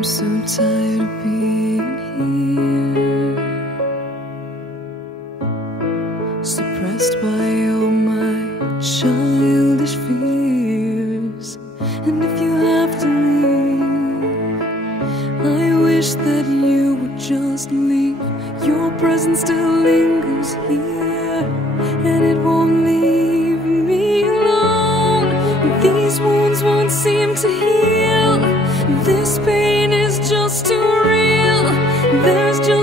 I'm so tired of being here, suppressed by all my childish fears. And if you have to leave, I wish that you would just leave. Your presence still lingers here, and it won't leave me alone. These wounds won't seem to heal. This pain is just too real. There's just